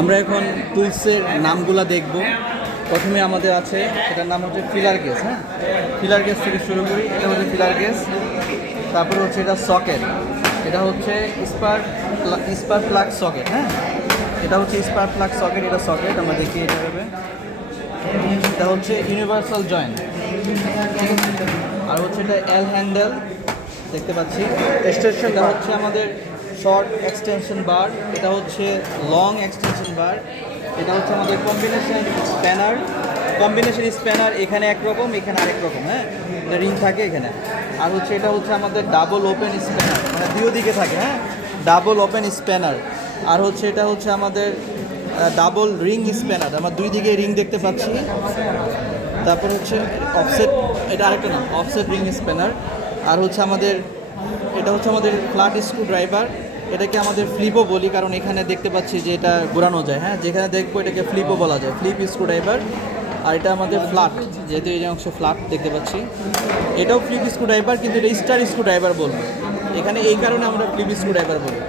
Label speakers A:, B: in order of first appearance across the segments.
A: আমরা এখন টুলসের নামগুলো দেখব। প্রথমে আমাদের আছে সেটার নাম হচ্ছে ফিলার গেস হ্যাঁ? ফিলার গেস থেকে শুরু করি এটা হচ্ছে ফিলার গেস তারপরে হচ্ছে এটা সকেট এটা হচ্ছে স্পার স্পার প্লাগ সকেট হ্যাঁ? এটা হচ্ছে স্পার প্লাগ সকেট এটা সকেট আমরা দেখি এটা হবে এটা হচ্ছে ইউনিভার্সাল জয়েন্ট। আর হচ্ছে এটা এল হ্যান্ডেল দেখতে পাচ্ছি। এক্সটেনশনটা হচ্ছে আমাদের শর্ট এক্সটেনশন বার এটা হচ্ছে লং এক্সটেনশন বার এটা হচ্ছে আমাদের কম্বিনেশন স্প্যানার কম্বিনেশন স্প্যানার এখানে একরকম, এখানে আরেক রকম হ্যাঁ? এটা রিং থাকে এখানে। আর হচ্ছে এটা হচ্ছে আমাদের ডাবল ওপেন স্প্যানার মানে দুই দিকে থাকে হ্যাঁ? ডাবল ওপেন স্প্যানার আর হচ্ছে এটা হচ্ছে আমাদের ডাবল রিং স্প্যানার আমরা দুই দিকে রিং দেখতে পাচ্ছি। তারপর হচ্ছে অফসেট এটা আরেকটা নাম অফসেট রিং স্প্যানার আর হচ্ছে আমাদের, এটা হচ্ছে আমাদের ফ্ল্যাট স্ক্রু ড্রাইভার এটাকে আমাদের ফ্লিপও বলি, কারণ এখানে দেখতে পাচ্ছি যে এটা ঘোরানো যায় হ্যাঁ? যেখানে দেখব এটাকে ফ্লিপও বলা যায় ফ্লিপ স্ক্রু ড্রাইভার আর এটা আমাদের ফ্ল্যাট যেহেতু এই অংশ ফ্ল্যাট দেখতে পাচ্ছি। এটাও ফ্লিপ স্ক্রু ড্রাইভার কিন্তু এটা স্টার স্ক্রু ড্রাইভার বলব। এখানে এই কারণে আমরা ফ্লিপ স্ক্রু ড্রাইভার বলি।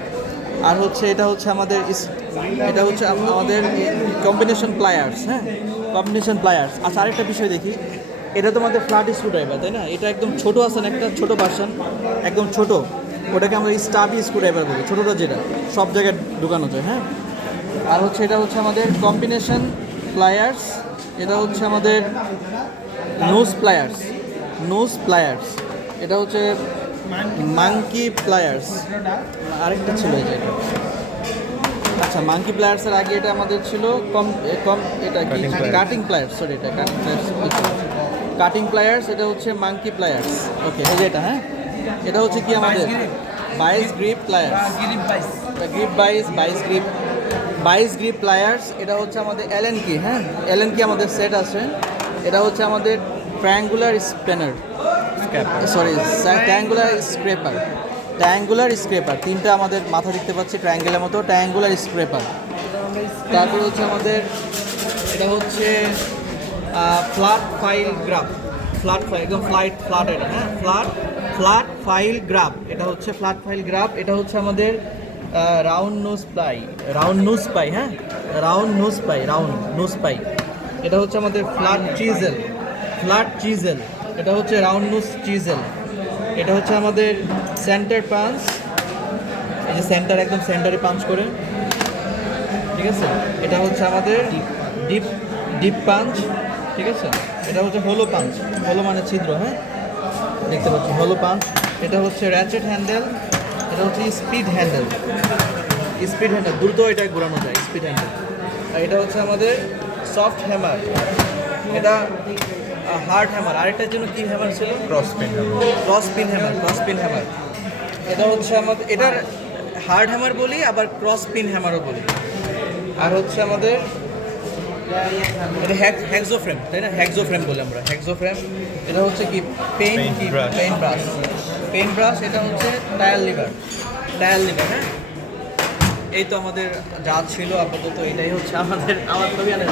A: আর হচ্ছে, এটা হচ্ছে আমাদের এটা হচ্ছে আম- আমাদের কম্বিনেশন প্লায়ার্স হ্যাঁ? কম্বিনেশন প্লায়ার্স আচ্ছা আরেকটা বিষয় দেখি। এটা তো আমাদের ফ্ল্যাট স্ক্রু ড্রাইভার তাই না? এটা একদম ছোট আছে না? একটা ছোট ভার্সন একদম ছোট। ওটাকে আমরা স্টাবি স্ক্রু ড্রাইভার বলি ছোটোটা যেটা সব জায়গায় ঢুকানো যায় হ্যাঁ? আর হচ্ছে এটা হচ্ছে আমাদের কম্বিনেশন প্লায়ার্স এটা হচ্ছে আমাদের নোজ প্লায়ার্স নোজ প্লায়ার্স এটা হচ্ছে মাঙ্কি প্লায়ার্স আরেকটা ছিল এই যে আচ্ছা মাঙ্কি প্লায়ার্সের আগে এটা আমাদের ছিল কম কম এটা কি? কাটিং প্লায়ার্স সরি এটা কাটিং প্লায়ার্স কাটিং প্লায়ার্স এটা হচ্ছে মাঙ্কি প্লায়ার্স ওকে এই যে এটা হ্যাঁ? এটা হচ্ছে কি আমাদের? বাইশ গ্রিপ। প্লায়ার্স গ্রিপ বাইশ। বাইশ গ্রিপ বাইশ গ্রিপ প্লায়ার্স এটা হচ্ছে আমাদের এলএন কি হ্যাঁ? এলএন কি আমাদের সেট আছে। এটা হচ্ছে আমাদের triangular spanner sorry triangular scraper triangular scraper তিনটা আমাদের মাথা দেখতে পাচ্ছি ট্রায়াঙ্গেলের মতো। ট্রায়াঙ্গুলার স্ক্রেপার তারপর হচ্ছে আমাদের এটা হচ্ছে flat file graph flat file একদম ফ্লাইট ফ্ল্যাট এটা হ্যাঁ? ফ্ল্যাট ফ্ল্যাট ফাইল গ্রাফ এটা হচ্ছে ফ্ল্যাট ফাইল গ্রাফ এটা হচ্ছে আমাদের round nose pie round nose pie হ্যাঁ? Round nose pie round nose pie. এটা হচ্ছে আমাদের ফ্ল্যাট চিজেল ফ্ল্যাট চিজেল এটা হচ্ছে রাউন্ড নোজ চিজেল। এটা হচ্ছে আমাদের সেন্টার পাঞ্চ এই যে সেন্টার একদম সেন্টারে পাঞ্চ করে। ঠিক আছে? এটা হচ্ছে আমাদের ডিপ। ডিপ পাঞ্চ ঠিক আছে? এটা হচ্ছে হোলো পাঞ্চ হোলো মানে ছিদ্র হ্যাঁ? দেখতে পাচ্ছি হোলো পাঞ্চ এটা হচ্ছে র্যাচেট হ্যান্ডেল এটা হচ্ছে স্পিড হ্যান্ডেল স্পিড হ্যান্ডেল দ্রুত এটা ঘোরানো যায় স্পিড হ্যান্ডেল আর এটা হচ্ছে আমাদের সফট হ্যামার এটা হার্ড হ্যামার আরেকটার জন্য কি হ্যামার ছিল?
B: Cross pen
A: cross pin hammer cross pin hammer এটা হচ্ছে আমাদের এটার হার্ড হ্যামার বলি আবার ক্রস পিন হ্যামারও বলি। আর হচ্ছে আমাদের এটা হ্যাক্সো ফ্রেম তাই না? হ্যাক্সো ফ্রেম বলি আমরা। হ্যাক্সো ফ্রেম এটা হচ্ছে কি? পেন
B: Paint
A: কি. পেন ব্রাশ পেন ব্রাশ এটা হচ্ছে টায়ার লিভার টায়ার লিভার হ্যাঁ? এই তো আমাদের যা ছিল আপাতত এটাই হচ্ছে আমাদের আমার ছবি আনে